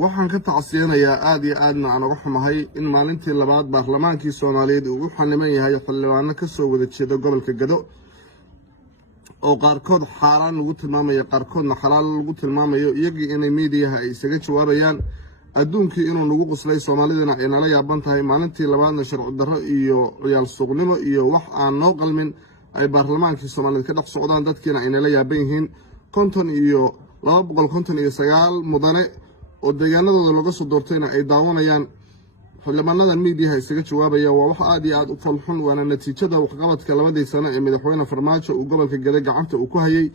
waxaan ka tacsiyanayaa aad iyo aadna aan uga xumahay in maalintii labaad baarlamaankii Soomaaliyeed uu xaniman yahay xildhibaano ka soo wada jeeda gobolka Gado oo qaarkood xaaraan lagu tilmaamayo qaarkoodna xalaal lagu tilmaamayo iyagii inay meediyaha ay isaga jawaabayaan adduunkii inuu nagu qoslay Soomaalidana ay nala yaaban tahay maalintii labaadna sharci darro iyo ciyaal suuqnimo iyo wax aan noo qalmin ay baarlamaankii Soomaaliyeed ka dhex socdaan dadkiina ay nala yaaban yihiin 259 mudane oo deegaanadooda laga soo doortayna ay daawanayaan xildhibaanadan meediyaha isaga jawaabaya waa wax aad iyo aad u falxun waana natiijada waxqabadka labadii sano ee madaxweyne Farmaajo uu gobolka Gado gacanta uu ku hayay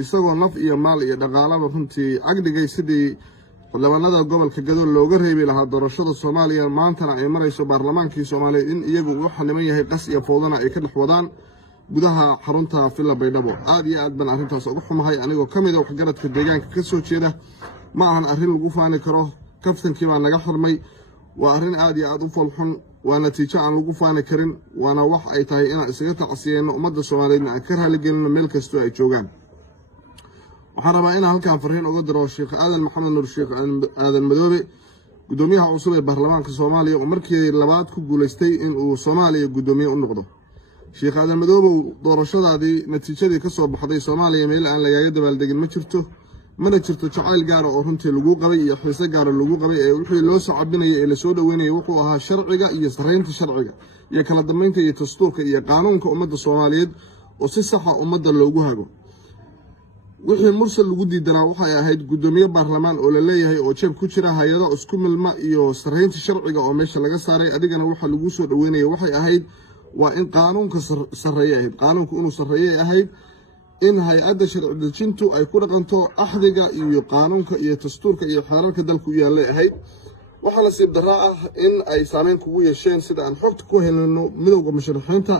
isagoo naf iyo maal iyo dhaqaalaba runtii cagdigay sidii xildhibaanada gobolka Gado looga reebi lahaa doorashada Soomaaliya maantana ay marayso baarlamaankii Soomaaliyeed in iyagu uu xaniman yahay qas iyo fowdana ay ka dhex wadaan gudaha xarunta Villa Baydhabo aad iyo aad baan arrintaas ugu xumahay anigoo kamid ah waxgaradka deegaanka ka soo jeeda ma ahan arrin lagu faani karo kaftankii baa naga xirmay waa arrin aad iyo aad u falxun waa natiijo aan lagu faani karin waana wax ay tahay inaan isaga tacsiyeyno ummadda Soomaaliyeedna aan ka raaligelino meel kastoo ay joogaan waxaan rabaa inaan halkaan fariin uga diro Sheekh Aadan Maxamed Nuur Sheekh Aadan Madoobe gudoomiyaha cusub ee baarlamaanka Soomaaliya oo markii labaad ku guuleystay in uu Soomaaliya gudoomiye u noqdo Sheekh Aadan Madoobe doorashadaadii natiijadii ka soo baxday Soomaaliya meel aan lagaga dabaaldegin ma jirto mana jirto jacayl gaar ah oo runtii lagu qabay iyo xiise gaar ah lagu qabay ee wixii loo soo cabinayay ee la soo dhaweynayay wuxuu ahaa sharciga iyo sareynta sharciga iyo kala dambeynta iyo dastuurka iyo qaanuunka ummadda Soomaaliyeed oo si sax ah ummadda loogu hago wixii mursal lagu diidanaa waxay ahayd gudoomiye baarlamaan oo la leeyahay oo jeeb ku jira hay'ado isku milma iyo sareynta sharciga oo meesha laga saaray adigana waxa lagu soo dhaweynayay waxay ahayd waa in qaanuunka sareeyay ahayd qaanuunku inuu sareeyay ahayd in hay'adda sharci dejintu ay ku dhaqanto axdiga iyo qaanuunka iyo dastuurka iyo xeerarka dalku yaallay ahayd waxa la siib daraa ah in ay saameyn kugu yeesheen sida aan xogta ku helno midowga musharaxiinta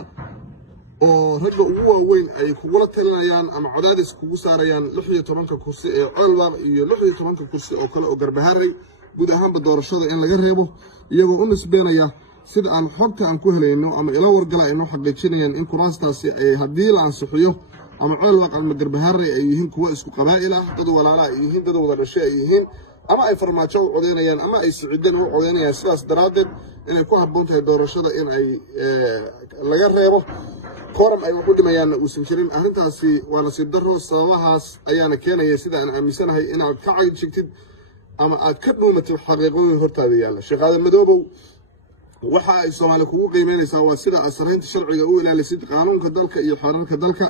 oo ragga ugu waaweyn ay kugula talinayaan ama cadaadis kugu saarayaan 16 kursi ee Ceelwaaq iyo 16 kursi oo kale oo Garbaharey guud ahaanba doorashada in laga reebo iyagoo u nisbeenaya sida aan xogta aan ku helayno ama ila wargala ay noo xaqiijinayaan in kuraastaasi ay haddii la ansixiyo ama Ceelwaaq ama Garbaharey ay yihiin kuwa isku qabaa'il ah dad walaala ay yihiin dad wada dhashay ay yihiin ama ay Farmaajo u codeynayaan ama ay Siciidan u codeynayaan sidaas daraadeed inay ku habboon tahay doorashada in ay laga reebo kooram ay ku dhimayaan uusan jirin arrintaasi waa nasiib darro sababahaas ayaana keenaya sida aan aaminsanahay in aad ka cayjigtid ama aad ka dhuumatid xaqiiqooyin hortaada yaala Sheekh Aadan Madoobe waxa ay Soomaaliya kugu qiimeynaysaa waa sida asraynta sharciga u ilaalisid qaanuunka dalka iyo xeerarka dalka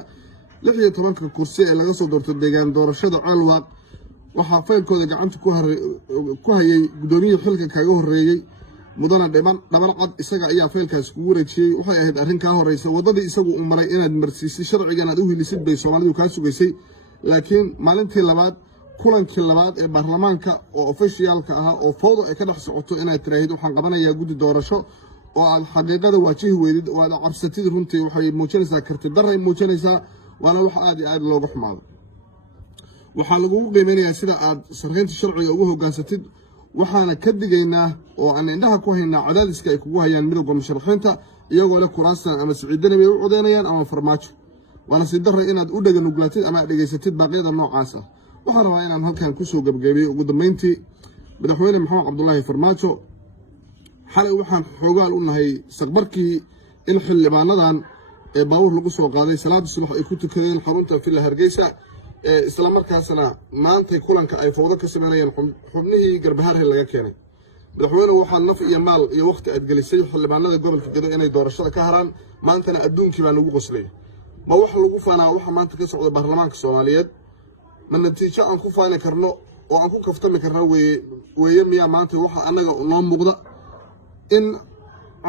16 kursi ee laga soo doortay deegaan doorashada Ceelwaaq waxa faylkooda gacanta ku hayay gudoomiyaha xilka kaga horeeyay mudana dhabar cad isaga ayaa faylkaas kugu wareejiyay waxay ahayd arrin ka horeysa wadadii isagu u maray inaad marsiisay sharcigan aad u helisid bay Soomaalidu ka sugaysay laakiin maalintii labaad kulankii labaad ee baarlamaanka oo officialka ah oo fowdo ay ka dhex socoto inaad tiraahid waxaan qabanayaa guddi doorasho oo aad xaqiiqada waajihi weydid oo aad cabsatid runtii waxay muujinaysaa karti darray muujinaysaa waana wax aad iyo aad looga xumaado waxaa lagu qiimeynayaa sida aad sareynta sharciga ugu hogaansatid waxaana ka digaynaa oo aan indhaha ku haynaa cadaadiska ay kugu hayaan midowga musharaxiinta iyagoo leh kuraastan ama Siciidan ay u codeynayaan ama Farmaajo waana si darro inaad u dhaganuglaatid ama dhageysatid baaqyada noocaas ah waxaan rabaa inaan halkan ku soo gabagabeeyo ugu dambeyntii madaxweyne Maxamed Cabdullaahi Farmaajo xalay waxaan xoogaal u nahay saqbarkii in xildhibaanadan ee baawur lagu soo qaaday salaada subax ay ku tukadeen xarunta Villa Hargeysa isla markaasna maanta kulanka ay fowdo ka sameeyeen xubnihii Garbaharey laga keenay madaxweyne waxa naf iyo maal iyo waqti aad gelisay xildhibaanada gobolka Gado inay doorashada ka haraan maantana adduunkii baa lagu qoslay ma wax lagu faanaa waxa maanta ka socda baarlamaanka Soomaaliyeed ma natiijo aan ku faani karno oo aan ku kaftami karno weeye miya maanta waxa anaga noo muuqda in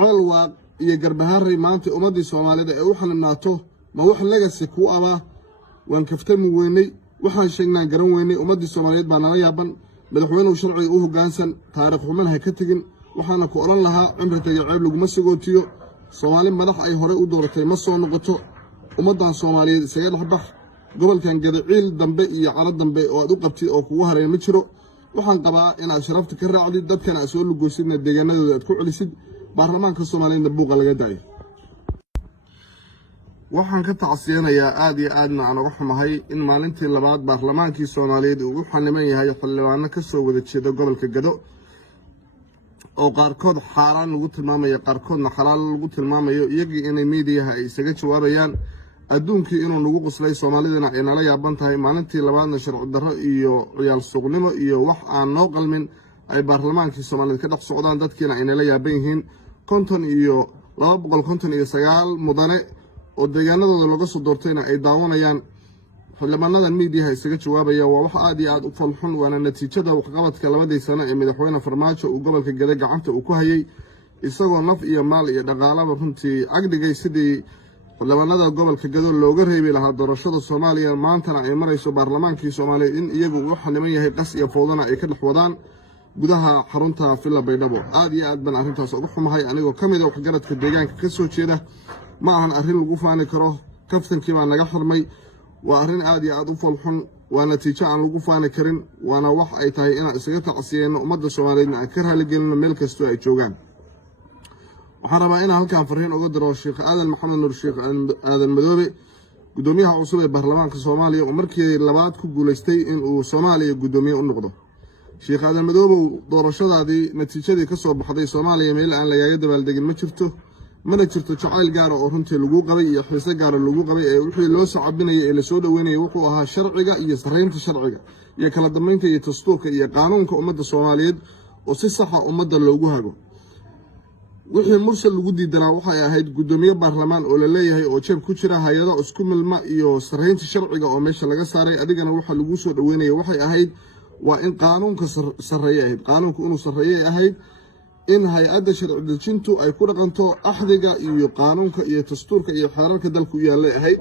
Ceelwaaq iyo Garbaharey maanta ummadii Soomaaliyeed ay u xalinaato ma wax legacy ku ama waan kaftami weynay waxaan sheegnaa garan weynay ummadii Soomaaliyeed baa nala yaaban madaxweynuhu sharciga u hoggaansan taariikh xuman ha ka tagin waxaana ku oran lahaa cimriga ceeb laguma sagootiyo Soomaali madax ay hore u dooratay ma soo noqoto ummadan Soomaaliyeed isaga dhaxbax gobolkan Gado ciil dambe iyo cala dambe oo aad u qabtid oo kugu hareey ma jiro waxaan qabaa inaad sharafta ka raacdid dadkana soo lugoosidna deegaanadooda aad ku celisid baarlamaanka Soomaaliyeedna buuqa laga daayo waxaan ka tacsiyanayaa aad iyo aadna aan uga xumahay in maalintii labaad baarlamaankii Soomaaliyeed uu u xaniman yahay xildhibaano ka soo wada jeeda gobolka Gado oo qaarkood xaaraan lagu tilmaamayo qaarkoodna xalaal lagu tilmaamayo iyagii inay meediyaha ay isaga jawaabayaan adduunkii inuu nagu qoslay Soomaalidana ay nala yaaban tahay maalintii labaadna sharci darro iyo ciyaal suuqnimo iyo wax aan noo qalmin ay baarlamaankii Soomaaliyeed ka dhex socdaan dadkiina ay nala yaaban yihiin 259 mudane oo deegaanadooda laga soo doortayna ay daawanayaan xildhibaanadan meediyaha isaga jawaabaya waa wax aad iyo aad u falxun waana natiijada waxqabadka labadii sano ee madaxweyne Farmaajo uu gobolka Gado gacanta uu ku hayay isagoo naf iyo maal iyo dhaqaalaba runtii agdhigay sidii xildhibaanada gobolka Gado looga reebi lahaa doorashada Soomaaliya maantana ay marayso baarlamaankii Soomaaliyeed in iyagu uu xaniman yahay qas iyo fowdana ay ka dhex wadaan gudaha xarunta Villa Baydhabo aad iyo aad baan arrintaas uga xumahay anigoo kamid ah waxgaradka deegaanka ka soo jeeda ma ahan arrin lagu faani karo kaftankii baa naga xirmay waa arrin aad iyo aad u falxun waa natiijo aan lagu faani karin waana wax ay tahay inaan isaga tacsiyeyno ummadda Soomaaliyeedna aan ka raaligelino meel kastoo ay joogaan waxaan rabaa inaan halkan fariin uga diro Sheekh Aadan Maxamed Nuur Sheekh Aadan Madoobe gudoomiyaha cusub ee baarlamaanka Soomaaliya oo markii labaad ku guuleystay in uu Soomaaliya gudoomiye u noqdo Sheekh Aadan Madoobe doorashadaadii natiijadii ka soo baxday Soomaaliya meel aan lagaga dabaaldegin ma jirto mana jirto jacayl gaar ah oo runtii lagu qabay iyo xiise gaar ah lagu qabay ee wixii loo sacabinayay ee la soo dhaweynayay wuxuu ahaa sharciga iyo sareynta sharciga iyo kala dambeynta iyo dastuurka iyo qaanuunka ummadda Soomaaliyeed oo si sax ah ummadda loogu hago wixii mursal lagu diidanaa waxay ahayd gudoomiye baarlamaan oo la leeyahay oo jeeb ku jira hay'ado isku milma iyo sareynta sharciga oo meesha laga saaray adigana waxa lagu soo dhaweynayay waxay ahayd waa in qaanuunka sareeyay ahayd qaanuunku inuu sareeyay ahayd in hay'adda sharci dejintu ay ku dhaqanto axdiga iyo qaanuunka iyo dastuurka iyo xeerarka dalku yaallay ahayd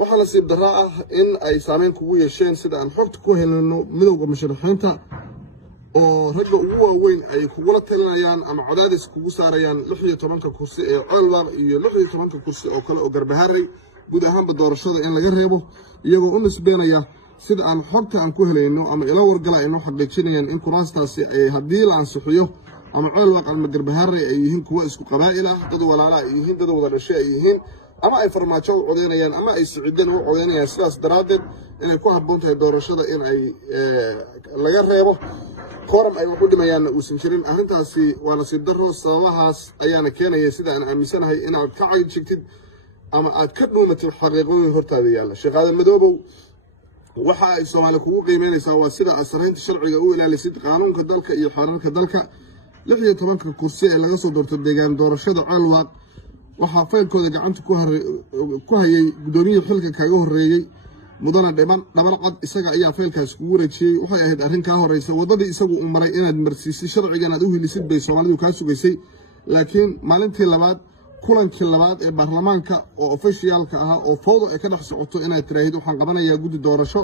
waxa nasiib darro ah in ay saameyn kugu yeesheen sida aan xogta ku helno midowga musharaxiinta oo ragga ugu waaweyn ay kugula talinayaan ama cadaadis kugu saarayaan 16 kursi ee Ceelwar iyo 16 kursi oo kale oo Garbaharey guud ahaanba doorashada in laga reebo iyagoo u nisbeenaya sida aan xogta aan ku helayno ama ila wargala ay noo xaqiijinayaan in kuraastaasi ay haddii la ansixiyo ama Ceelwar ama Garbaharey ay yihiin kuwa isku qabaa'il ah dad walaala ay yihiin dad wada dhashay ay yihiin ama ay Farmaajo u codeynayaan ama ay Siciidan u codeynayaan sidaas daraadeed inay ku habboon tahay doorashada in ay laga reebo kooram ay wax u dhimayaan uusan jirin arrintaasi waa nasiib darro sababahaas ayaana keenaya sida aan aaminsanahay inaad ka cayjigtid ama aad ka dhuumatid xaqiiqooyin hortaada yaalla Sheekh Aadan Madoobe waxa ay Soomaaliya kugu qiimeynaysaa waa sida aad sareynta sharciga u ilaalisid qaanuunka dalka iyo xeerarka dalka 16 kursi ee laga soo doortay deegaan doorashada Ceelwar waxa faylkooda gacanta ku hayay gudoomiyaha xilka kaga horeeyay mudana dhabar cad isaga ayaa faylkaas kugu wareejiyay waxay ahayd arrin ka horeysa wadadii isagu u maray inaad marsiisay sharcigan aad u helisid bay Soomaalidu ka sugaysay laakiin maalintii labaad kulankii labaad ee baarlamaanka oo officialka ah oo fowdo ay ka dhex socoto inaad tiraahid waxaan qabanayaa guddi doorasho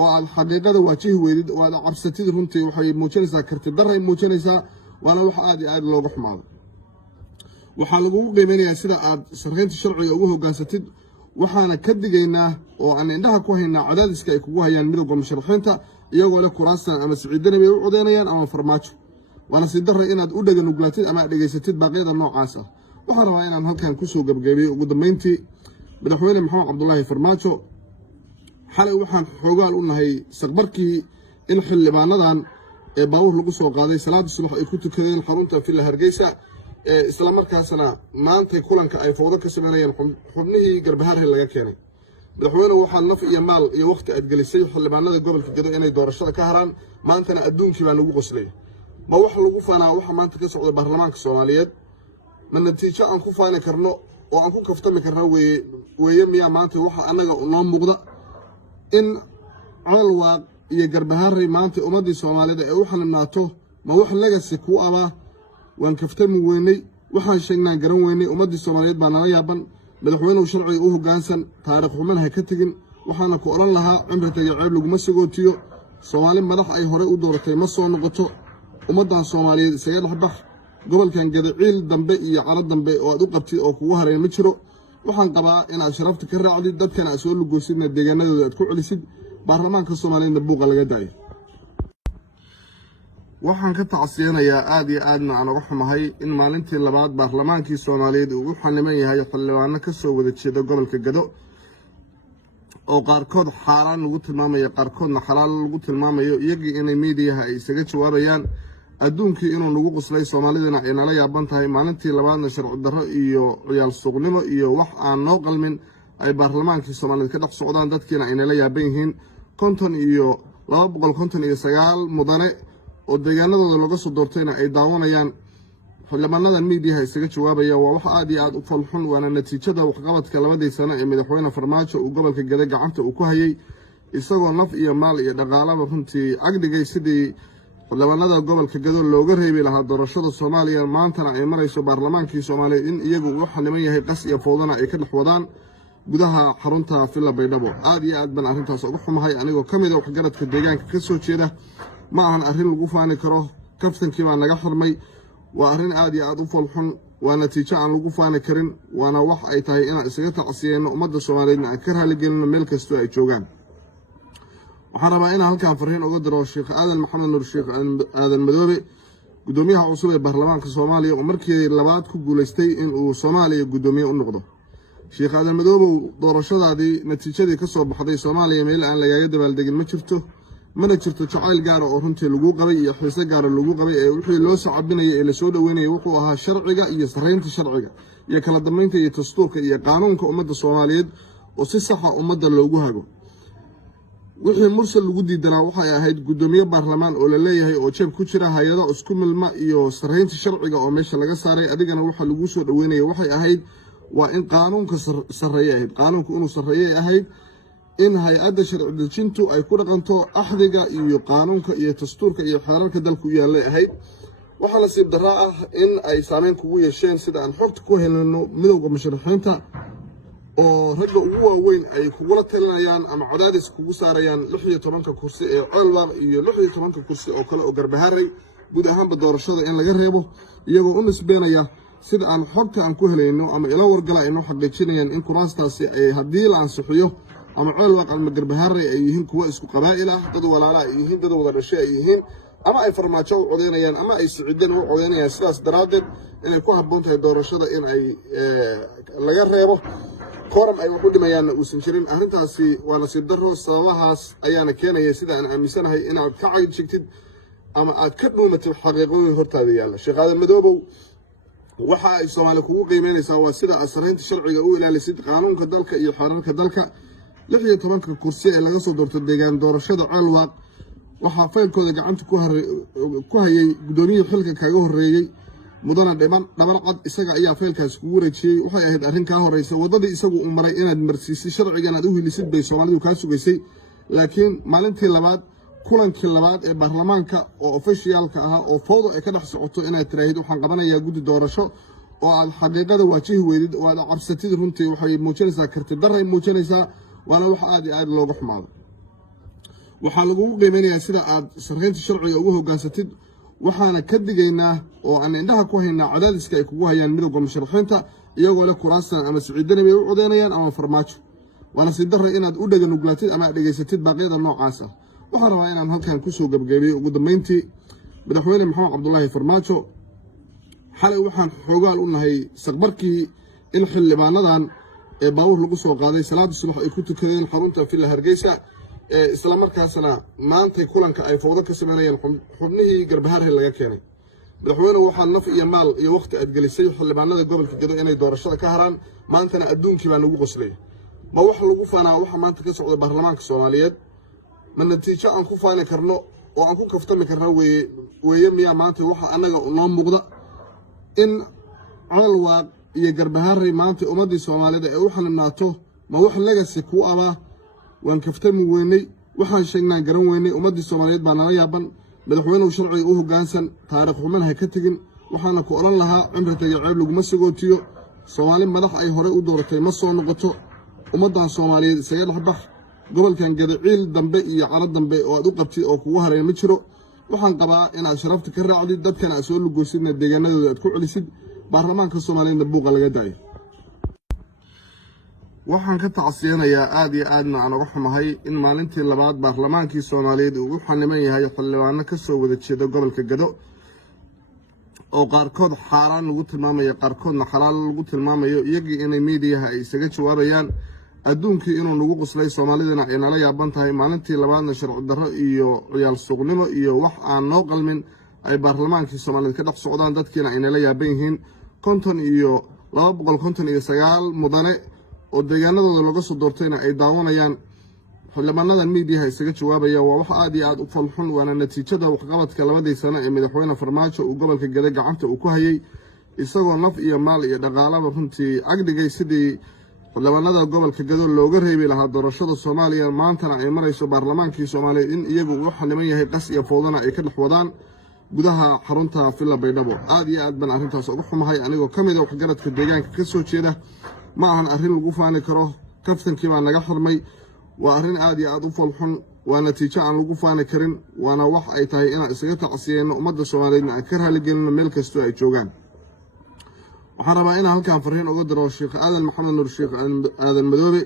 oo aad xaqiiqada waajihi weydid oo aad cabsatid runtii waxay muujinaysaa karti darro ay muujinaysaa waana wax aad iyo aad looga xumaado waxaa lagugu qiimeynayaa sida aad sareynta sharciga ugu hoggaansatid waxaana ka digaynaa oo aan indhaha ku haynaa cadaadiska ay kugu hayaan midowga musharaxiinta iyagoo leh kuraastan ama Siciidana bay u codeynayaan ama Farmaajo waana si darro inaad u dhaganuglaatid ama dhegaysatid baaqyada noocaas ah waxaan rabaa inaan halkan ku soo gabagabeeyo ugu dambeyntii madaxweyne Maxamed Cabdullaahi Farmaajo xalay waxaan xoogaal u nahay saqbarkii in xildhibaanadan ee baawur lagu soo qaaday salaada subax ay ku tukadeen xarunta Villa Hargeysa isla markaasna maanta kulanka ay fowdo ka sameeyeen xubnihii Garbaharey laga keenay madaxweyne waxaa naf iyo maal iyo waqti aad gelisay xildhibaanada gobolka Gado inay doorashada ka haraan maantana adduunkii baa lagu qoslay ma wax lagu faanaa waxa maanta ka socda baarlamaanka Soomaaliyeed ma natiijo aan ku faani karno oo aan ku kaftami karno weeye miyaa maanta waxa anaga noo muuqda in Ceelwar iyo Garbaharey maanta ummadii Soomaaliyeed ay u xalinaato ma wax legacy ku abaa waan kaftami weynay waxaan sheegnaa garan weynay ummadii Soomaaliyeed baa nala yaaban madaxweynuhu sharciga u hoggaansan taariikh xuman ha ka tagin waxaana ku oran lahaa cimriga ceeb laguma sagootiyo Soomaali madax ay hore u dooratay ma soo noqoto ummadda Soomaaliyeed isaga dhaxbax gobolkan Gado ciil dambe iyo caro dambe oo aad u qabtid oo kugu hareey ma jiro waxaan qabaa inaad sharafta ka raacdid dadkana soo lugoosidna deegaanadooda aad ku celisid baarlamaanka Soomaaliyeedna buuqa laga daayo waxaan ka tacsiyanayaa aad iyo aadna aan uga xumahay in maalintii labaad baarlamaankii Soomaaliyeed uu xaniman yahay xildhibaano ka soo wada jeeda gobolka Gado oo qaarkood xaaraan lagu tilmaamayo qaarkoodna xalaal lagu tilmaamayo iyagii inay meediyaha ay isaga jawaabayaan adduunkii inuu nagu quslay Soomaalidana ay nala yaaban tahay maalintii labaadna sharci darro iyo ciyaal suuqnimo iyo wax aan noo qalmin ay baarlamaankii Soomaaliyeed ka dhex socdaan dadkiina ay nala yaaban yihiin 259 mudane oo deegaanadooda laga soo doortayna ay daawanayaan xildhibaanadan meediyaha isaga jawaabaya waa wax aad iyo aad u falxun waana natiijada waxqabadka labadii sano ee madaxweyne Farmaajo uu gobolka Gado gacanta uu ku hayay isagoo naf iyo maal iyo dhaqaalaba runtii agdigay sidii xildhibaanada gobolka Gado looga reebi lahaa doorashada Soomaaliya maantana ay marayso baarlamaankii Soomaaliyeed in iyagu uu xaniman yahay qas iyo fowdana ay ka dhex wadaan gudaha xarunta Villa Baydhabo aad iyo aad baan arrintaas ugu xumahay anigoo kamid ah waxgaradka deegaanka ka soo jeeda ma ahan arrin lagu faani karo kaftankii baa naga xirmay waa arrin aad iyo aad u falxun waa natiijo aan lagu faani karin waana wax ay tahay inaan isaga tacsiyeyno ummadda Soomaaliyeedna aan ka raaligelino meel kastoo ay joogaan waxaan rabaa inaan halkaan fariin uga diro Sheekh Aadan Maxamed Nuur Sheekh Aadan Madoobe gudoomiyaha cusub ee baarlamaanka Soomaaliya oo markii labaad ku guuleystay in uu Soomaaliya gudoomiye u noqdo Sheekh Aadan Madoobe doorashadaadii natiijadii ka soo baxday Soomaaliya meel aan lagaga dabaaldegin ma jirto mana jirto jacayl gaar ah oo runtii lagu qabay iyo xiise gaar ah lagu qabay ee wixii loo sacabinayay ee la soo dhaweynayay wuxuu ahaa sharciga iyo sareynta sharciga iyo kala dambeynta iyo dastuurka iyo qaanuunka ummadda Soomaaliyeed oo si sax ah ummadda loogu hago wixii mursal lagu diidanaa waxay ahayd gudoomiye baarlamaan oo la leeyahay oo jeeb ku jira hay'ado isku milma iyo sareynta sharciga oo meesha laga saaray adigana waxa lagu soo dhaweynayay waxay ahayd waa in qaanuunka sareeyay ahayd qaanuunku inuu sareeyay ahayd in hay'adda sharci dejintu ay ku dhaqanto axdiga iyo qaanuunka iyo dastuurka iyo xeerarka dalku yaallay ahayd waxaa nasiib darro ah in ay saameyn kugu yeesheen sida aan xogta ku helino midowga musharaxiinta oo ragga ugu waaweyn ay kugula talinayaan ama cadaadis kugu saarayaan 16 kursi ee Ceelwaaq iyo 16 kursi oo kale oo Garbaharey guud ahaanba doorashada in laga reebo iyagoo u nisbeenaya sida aan xogta aan ku helayno ama ila wargala ay noo xaqiijinayaan in kuraastaasi ay haddii la ansixiyo ama Ceelwaaq ama Garbaharey ay yihiin kuwa isku qabaa'il ah dad walaala ay yihiin dad wada dhashay ay yihiin ama ay Farmaajo u codeynayaan ama ay Siciidan u codeynayaan sidaas daraadeed inay ku habboon tahay doorashada in ay laga reebo quorum ay wax u dhimayaan uusan jirin arrintaasi waa nasiib darro sababahaas ayaana keenaya sida aan aaminsanahay inaad ka caydshigtid ama aad ka dhuumatid xaqiiqooyin hortaada yaalla Sheekh Aadan Madoobe waxa ay Soomaaliya kugu qiimeynaysaa waa sida asraynta sharciga u ilaalisid qaanuunka dalka iyo xeerarka dalka 16 kursi ee laga soo doortay deegaan doorashada Ceelwaaq waxa faylkooda gacanta ku hayay gudoomiyihii xilka kaga horeeyay mudana dhabar cad isaga ayaa faylkaas kugu wareejiyay waxay ahayd arrin ka horeysa wadadii isagu u maray inaad marsiisay sharcigan aad u helisid bay Soomaalidu ka sugaysay laakiin maalintii labaad kulankii labaad ee baarlamaanka oo officialka ah oo fowdo ay ka dhex socoto inaad tiraahid waxaan qabanayaa guddi doorasho oo aad xaqiiqada waajihi weydid oo aad cabsatid runtii waxay muujinaysaa karti darray muujinaysaa waana wax aad iyo aad looga xumaado waxaa lagu qiimeynayaa sida aad sareynta sharciga ugu hogaansatid waxaana ka digaynaa oo aan indhaha ku haynaa cadaadiska ay kugu hayaan midowga musharaxiinta iyagoo leh kuraastan ama Siciidan ay u codeynayaan ama Farmaajo waana si darro inaad u dhaganuglaatid ama dhageysatid baaqyada noocaas ah waxaan rabaa inaan halkan ku soo gabagabeeyo ugu dambeyntii madaxweyne Maxamed Cabdullaahi Farmaajo xalay waxaan xoogaal u nahay saqbarkii in xildhibaanadan ee baawur lagu soo qaaday salaada subax ay ku tukadeen xarunta Villa Hargeysa isla markaasna maanta kulanka ay fowdo ka sameeyeen xubnihii Garbaharey laga keenay madaxweyne waxaa naf iyo maal iyo waqti aad gelisay xildhibaanada gobolka Gado inay doorashada ka haraan maantana adduunkii baa nagu qoslay ma wax lagu faanaa waxa maanta ka socda baarlamaanka Soomaaliyeed ma natiijo aan ku faani karno oo aan ku kaftami karno weeye miyaa maanta waxa anaga noo muuqda in Ceelwaaq iyo Garbaharey maanta ummadii Soomaaliyeed ay u xanimnaato ma wax legacy ku aba waan kaftami weynay waxaan sheegnaa garan weynay ummadii Soomaaliyeed baa nala yaaban madaxweynuhu sharciga u hoggaansan taariikh xuman ha ka tagin waxaana ku oran lahaa cimriga ceeb laguma sagootiyo Soomaali madax ay hore u dooratay ma soo noqoto ummadan Soomaaliyeed isaga dhaxbax gobolkan Gado ciil dambe iyo cala dambe oo aad u qabtid oo kugu hareey ma jiro waxaan qabaa inaad sharafta ka raacdid dadkana aad soo lugoosidna deegaanadooda aad ku celisid baarlamaanka Soomaaliyeedna buuqa laga daayo waxaan ka tacsiyanayaa aad iyo aadna aan uga xumahay in maalintii labaad baarlamaankii Soomaaliyeed uu u xaniman yahay xildhibaano ka soo wada jeeda gobolka Gado oo qaarkood xaaraan lagu tilmaamayo qaarkoodna xalaal lagu tilmaamayo iyagii inay meediyaha ay isaga jawaabayaan adduunkii inuu nagu qoslay Soomaalidana ay nala yaaban tahay maalintii labaadna sharci darro iyo ciyaal suuqnimo iyo wax aan noo qalmin ay baarlamaankii Soomaaliyeed ka dhex socdaan dadkiina ay nala yaaban yihiin 259 mudane oo deegaanadooda laga soo doortayna ay daawanayaan xildhibaanadan meediyaha isaga jawaabaya waa wax aad iyo aad u falxun waana natiijada waxqabadka labadii sano ee madaxweyne Farmaajo uu gobolka Gado gacanta uu ku hayay isagoo naf iyo maal iyo dhaqaalaba runtii agdhigay sidii xildhibaanada gobolka Gado looga reebi lahaa doorashada Soomaaliya maantana ay marayso baarlamaankii Soomaaliyeed in iyagu uu xaniman yahay qas iyo fowdana ay ka dhex wadaan gudaha xarunta Villa Baydhabo aad iyo aad baan arrintaas ugu xumahay anigoo kamid ah waxgaradka deegaanka ka soo jeeda ma ahan arrin lagu faani karo kaftankii baa naga xirmay waa arrin aad iyo aad u falxun waa natiijo aan lagu faani karin waana wax ay tahay inaan isaga tacsiyeyno ummadda Soomaaliyeedna aan ka raaligelino meel kastoo ay joogaan waxaan rabaa inaan halkan fariin uga diro Sheekh Aadan Maxamed Nuur Sheekh Aadan Madoobe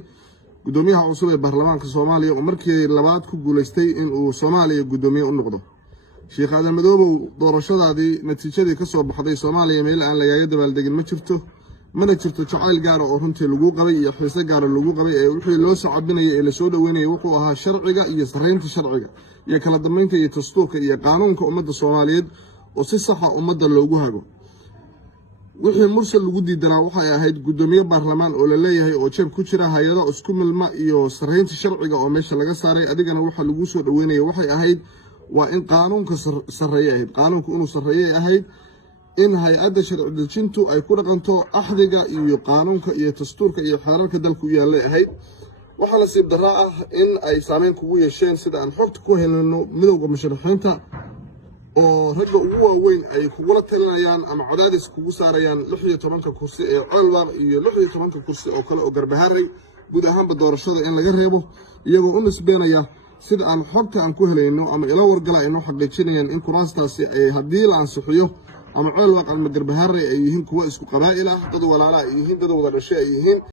gudoomiyaha cusub ee baarlamaanka Soomaaliya oo markii labaad ku guuleystay in uu Soomaaliya gudoomiye u noqdo Sheekh Aadan Madoobe doorashadaadii natiijadii ka soo baxday Soomaaliya meel aan lagaga dabaaldegin ma jirto mana jirto jacayl gaar ah oo runtii lagu qabay iyo xiise gaar ah lagu qabay ee wixii loo sacabinayay ee la soo dhaweynayay wuxuu ahaa sharciga iyo sareynta sharciga iyo kala dambeynta iyo dastuurka iyo qaanuunka ummadda Soomaaliyeed oo si sax ah ummadda loogu hago wixii mursal lagu diidanaa waxay ahayd gudoomiye baarlamaan oo la leeyahay oo jeeb ku jira hay'ado isku milma iyo sareynta sharciga oo meesha laga saaray adigana waxa lagu soo dhaweynayay waxay ahayd waa in qaanuunka sareeyay ahayd qaanuunku inuu sareeyay ahayd in hay'adda sharci dejintu ay ku dhaqanto axdiga iyo qaanuunka iyo dastuurka iyo xeerarka dalku yaallay ahayd waxa la siib daraa ah in ay saameyn kugu yeesheen sida aan xogta ku helno midowga musharaxiinta oo ragga ugu waaweyn ay kugula talinayaan ama cadaadis kugu saarayaan 16 kursi ee Ceelwaaq iyo 16 kursi oo kale oo Garbahaaray guud ahaanba doorashada in laga reebo iyagoo u nisbeenaya sida aan xogta aan ku helayno ama ila wargala ay noo xaqiijinayaan in kuraastaasi ay haddii la ansixiyo ama Ceelwaaq ama Garbahaaray ay yihiin kuwa isku qabaa'il ah dad walaala ay yihiin dad wada dhashay ay yihiin